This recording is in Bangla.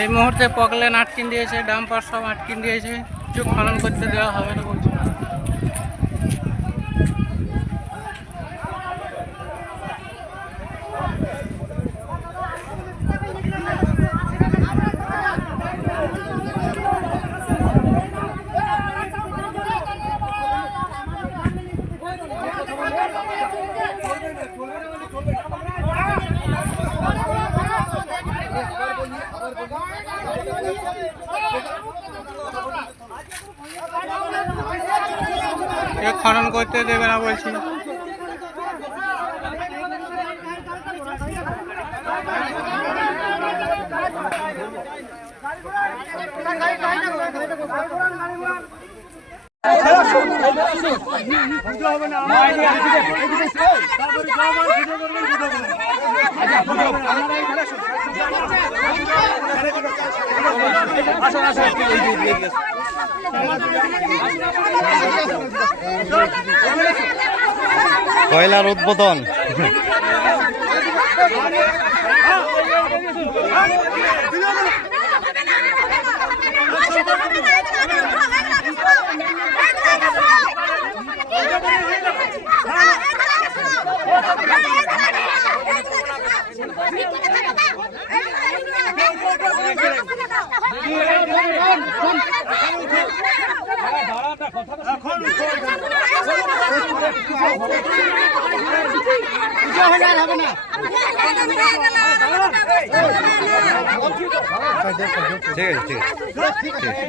এই মুহূর্তে পকলেন আটকিন দিয়েছে, ডাম্পার সব আটকিন দিয়েছে, কিছু খনন করতে দেওয়া হবে না বলছে। খনন করতে দেবে না বলছি। কয়লার উদ্বোধন ঠিক আছে।